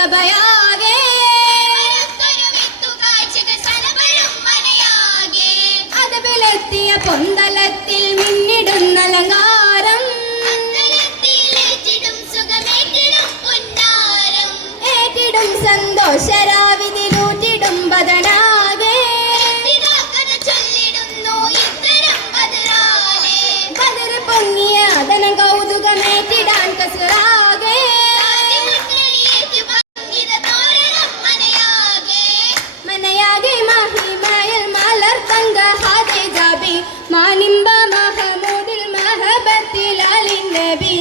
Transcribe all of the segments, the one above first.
സഭയാകെ അതവിലെത്തിയ പൊന്തലത്തിൽ മിന്നിടുന്ന അലങ്കാരം ഏറ്റിടും സന്തോഷരാവിതിലൂറ്റിടും ബദനാകെ ബദർ പൊങ്ങിയ അതന കൗതുകമേറ്റിടാൻ കസറാകെ മനയാകെ മഹിമയിൽ മലർത്തങ്ക ഹാദെ ജാബി മാനിമ്പ മഹമൂദിൽ മഹബത്തിൽ അലി നബി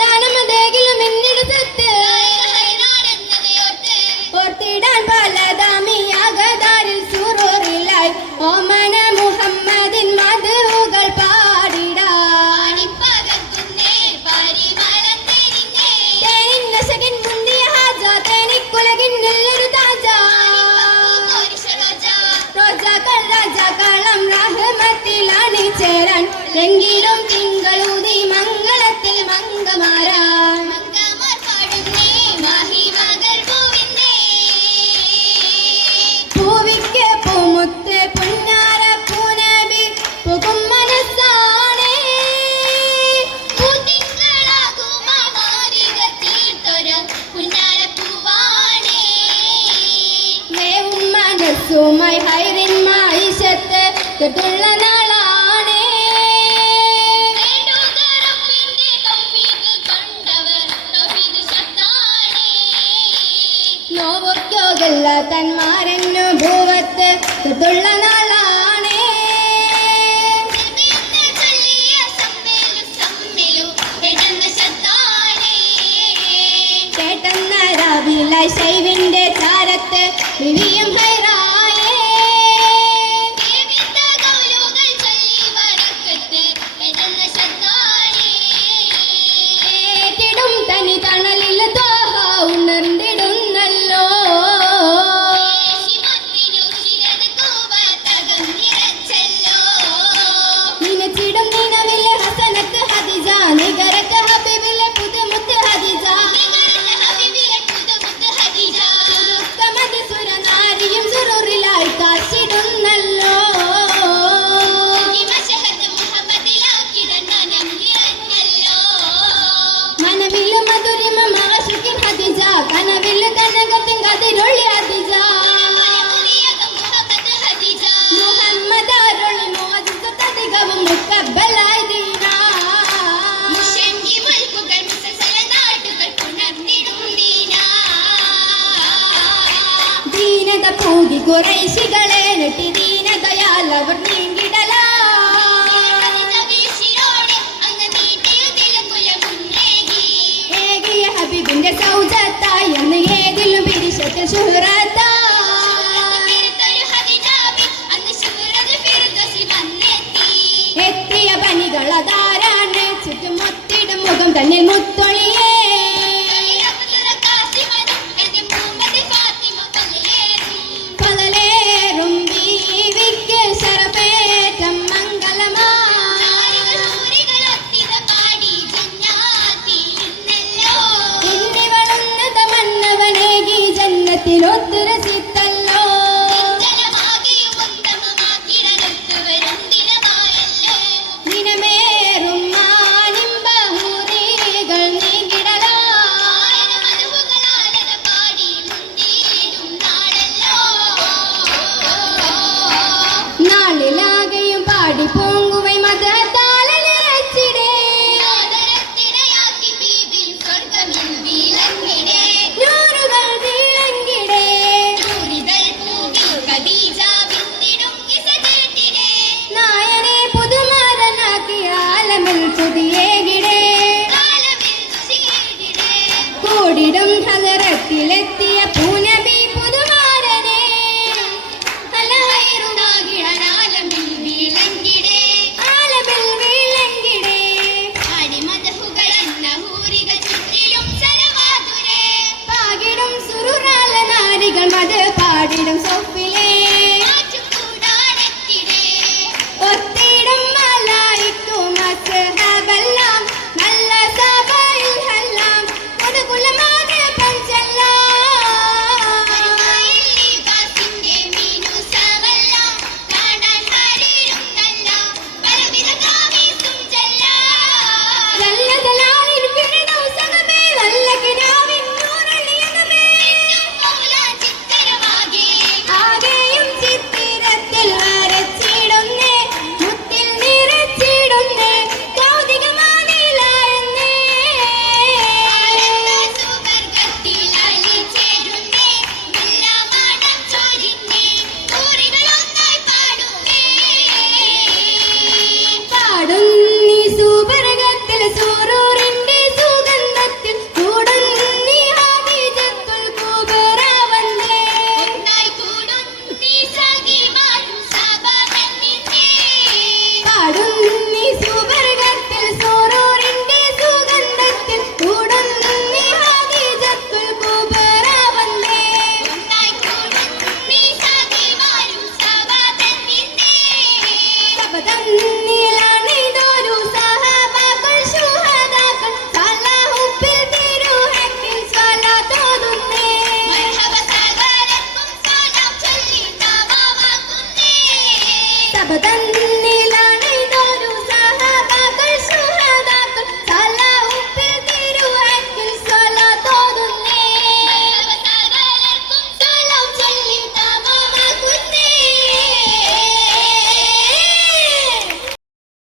ദാനമതേകിലും എന്നിട സത്ത് ഓർത്തിടാൻ പലതാമിയാകതാരിൽ സുറൂറിലായി ഓമന മുഹമ്മദിൻ മധുകൾ പാടിടാൻ തേനിന്നശകിൻ മുന്തിയ ഹാജ തേനിക്കുലകിൻ നെല്ലൊരു താജ റോജാക്കൾ രാജാക്കളം റഹ്മത്തിലാണ് ചേരാൻ രംഗീടും തിങ്കളൂതി മംഗളത്തിൽ മംഗമാരാൻ പൂവിക്ക് പൂമുത്ത് പുന്നാര പൂനബി പുകും മനസ്സാണേ വേവും മനസ്സുമായി ഹൈറിൻ മായിഷത്ത് തൊട്ടുള്ള നാളാണേ നോവൊക്കെയുള്ള തന്മാരന്നു ഭൂവത്ത് തൊട്ടുള്ള നാളാണേ കേട്ടെന്ന രാവില ശൈവിന്റെ ചാരത്ത് വിരിയും ഹൈറായേ ഏറ്റിടും തനി തണലിൽ ദോഹ ഉണർന്നിടുന്നല്ലോ നിനച്ചിടും നിലവിലെ ഹസനത്ത് ഹദിജ നികരത്ത് ഹബീബിലെ പുതുമുത്ത് ഹദിജ സുരനാരിയും സുറൂറിലായി കാച്ചിടുന്നല്ലോ മനവില് മധുരിമ മാഷിക്കിൻ ഹദിജ കനവില് കനകത്തിൻ കതിരൊളി ഹദിജ മുഹമ്മദ് അരുളി മോചിതധികവും മുക്കബലായി ദീനത പൂകി കുറേശികളെ നെട്ടി ദീനതയാൽ അവർ നീങ്ങിടല ഏകിയ ഹബീബിന്റെ സൗജത്തായി എന്ന് ഏതിലും പിരിശത്തിൽ ശുഹ്റത്താ എത്തിയ പനികളതാരാണ് ചുറ്റുമൊത്തിടും മുഖം തന്നിൽ മുത്തൊളിയേ പകലേറും ബീവിക്ക് ശരപേറ്റം മംഗളമാ ഇന്നിവളുന്നത മന്നവനേകി ജന്നത്തിലൊത്തുരസിത്തല്ലോ ദിനമേറും മാനിമ്പഹൂറികൾ നീങ്ങിടലാ നാളിലാകെയും പാടി പോങ്ങുവൈ മതത്താലിടേ നൂറുകൾ വീഴങ്കിടേ നായനെ പുതുമാരനാക്കിയ ആലമിൽ പുതിയേകിടേ കൂടിടും ഹദറത്തിലെത്തിയ പൂനബി പുതുമാരനെ അലഹൈറുനാകിടനാലമിൽ വീഴങ്കിടേ വന്നു